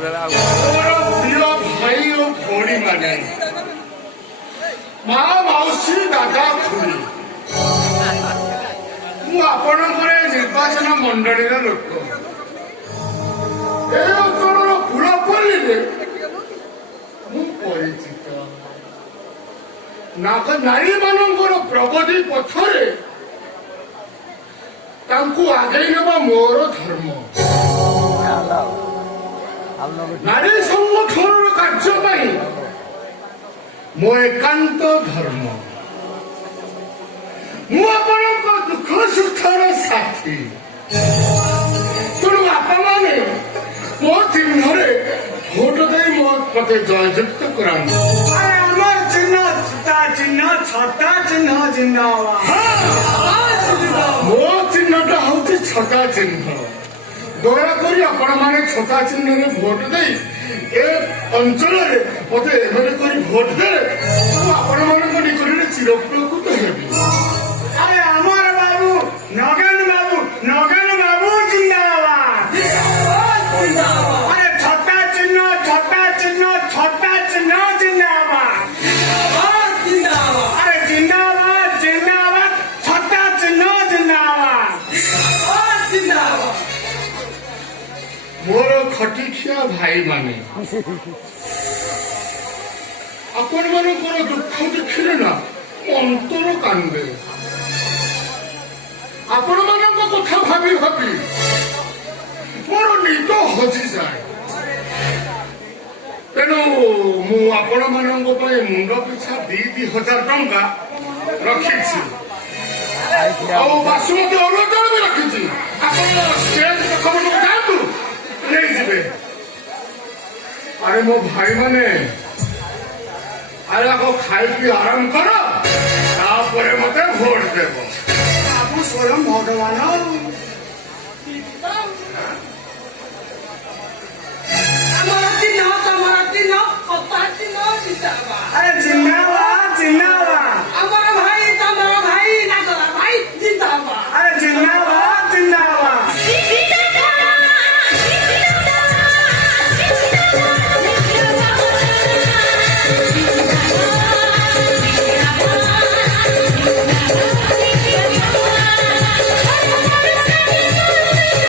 प्रिय भाई और भौणी माने माँ माउसी दादा खुड़ी मु आपणकर निर्वाचन मंडली लोक ए अंचल पुरापल्ली मु परिचित नारी मानकर प्रगति पथरे आगे नवा मोर धर्म नारी संगठन कार्य मो एकांत धर्म मुझे दुख सुखर साथी तेणु बापा मैंने मो चिन्ह भोट दे मत जययुक्त करा छटा चिन्ह जिंदाबाद मो चिन्हटा हूँ छटा चिन्ह दयाकोरी आपण मैंने छटा चिन्ह भोट दे ए अंचल मत एमएलए कर भोट दे आपण मान निकट चिरप्रकृत हेबी अरे अमर बाबू नगन बाबू जिंदाबाद अरे छटा चिन्ह जिंदाबाद अरे जिंदाबाद छटा चिन्ह जिंदाबाद मोर खटिखिया भाई माने आपण मानकर दुख देखिले ना अंतर कांदे आपण मानक कथा भाबी भाबी मोर निद हजि जाए तेणु मु आपण मानक मुंड पिछा 2,000 टंका रखी बासुमती अरुण चाउल भी रखी खबर जातु नहीं जीवे अरे मो भाई माने अरे को खाई पी आराम कर मते भोट देव बाबू स्वयं भगवान